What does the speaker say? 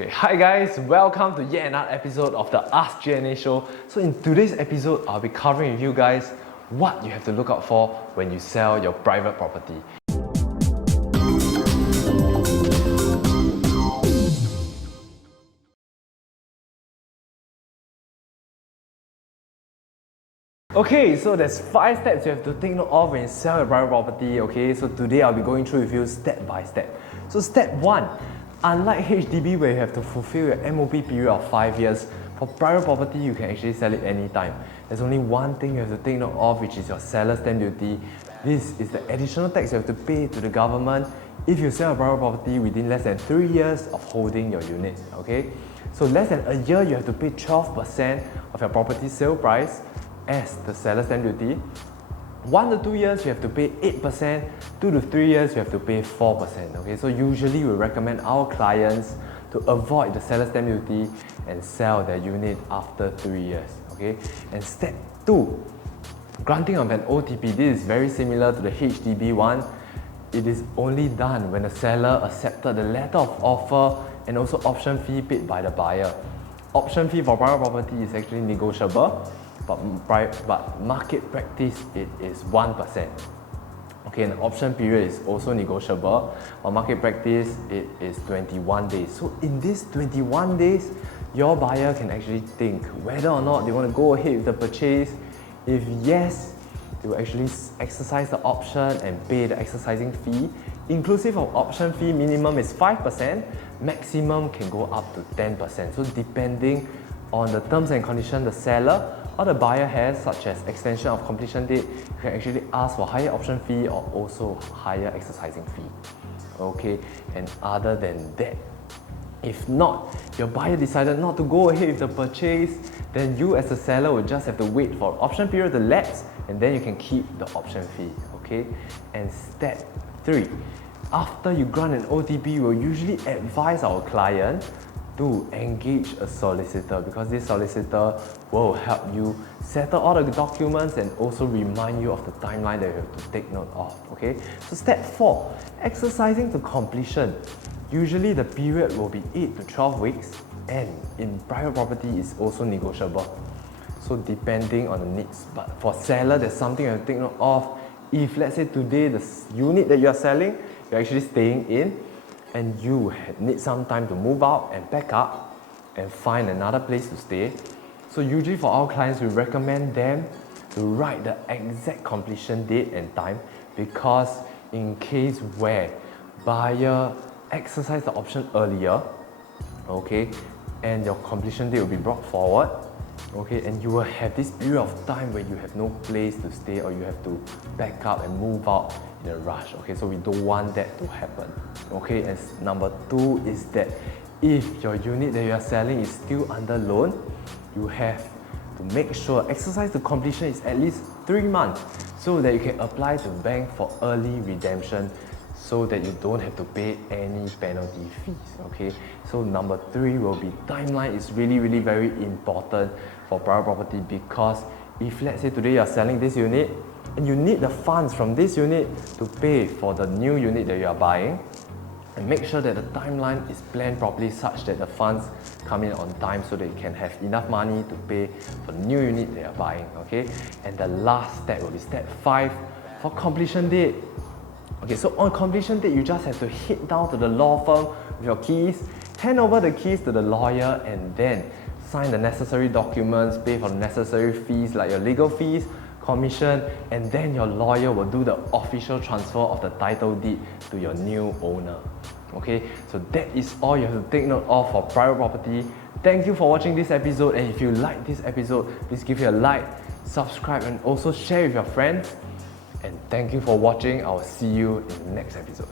Okay, hi guys, welcome to yet another episode of the Ask G&A show. So in today's episode, I'll be covering with you guys what you have to look out for when you sell your private property. Okay, so there's 5 steps you have to take note of when you sell your private property. Okay, so today I'll be going through with you step by step. So step 1, unlike HDB where you have to fulfill your MOP period of 5 years, for private property you can actually sell it anytime. There's only one thing you have to take note of, which is your seller's stamp duty. This is the additional tax you have to pay to the government if you sell a private property within less than 3 years of holding your unit. Okay, so less than a year you have to pay 12% of your property sale price as the seller's stamp duty. 1 to 2 years you have to pay 8%, 2 to 3 years you have to pay 4%. Okay, so usually we recommend our clients to avoid the seller's stamp duty and sell their unit after 3 years. Okay, and step 2, granting of an OTP. This is very similar to the HDB one. It is only done when the seller accepted the letter of offer and also option fee paid by the buyer. Option fee for private property is actually negotiable, but market practice it is 1%. Okay, and the option period is also negotiable, but market practice it is 21 days. So in these 21 days, your buyer can actually think whether or not they want to go ahead with the purchase. If yes, they will actually exercise the option and pay the exercising fee. Inclusive of option fee, minimum is 5%, maximum can go up to 10%. So depending on the terms and conditions the seller or the buyer has, such as extension of completion date, you can actually ask for higher option fee or also higher exercising fee. Okay, and other than that, if not, your buyer decided not to go ahead with the purchase, then you as a seller will just have to wait for option period to lapse and then you can keep the option fee. Okay, and step 3, after you grant an OTP, we'll usually advise our client to engage a solicitor, because this solicitor will help you settle all the documents and also remind you of the timeline that you have to take note of. Okay, so step 4, exercising to completion. Usually the period will be 8 to 12 weeks, and in private property is also negotiable. So depending on the needs, but for seller there's something you have to take note of. If let's say today the unit that you are selling, you're actually staying in, and you need some time to move out and pack up and find another place to stay. So usually for our clients, we recommend them to write the exact completion date and time, because in case where buyer exercise the option earlier, okay, and your completion date will be brought forward, okay, and you will have this period of time where you have no place to stay or you have to back up and move out in a rush. Okay, so we don't want that to happen. Okay, and number 2 is that if your unit that you are selling is still under loan, you have to make sure exercise to completion is at least 3 months so that you can apply to bank for early redemption, so that you don't have to pay any penalty fees. Okay, so number 3 will be timeline is really very important for private property, because if let's say today you are selling this unit and you need the funds from this unit to pay for the new unit that you are buying, and make sure that the timeline is planned properly such that the funds come in on time so that you can have enough money to pay for the new unit that you are buying. Okay, and the last step will be step 5 for completion date. Okay, so on completion date, you just have to head down to the law firm with your keys, hand over the keys to the lawyer, and then sign the necessary documents, pay for the necessary fees like your legal fees, commission, and then your lawyer will do the official transfer of the title deed to your new owner. Okay, so that is all you have to take note of for private property. Thank you for watching this episode, and if you like this episode, please give it a like, subscribe, and also share with your friends. And thank you for watching. I will see you in the next episode.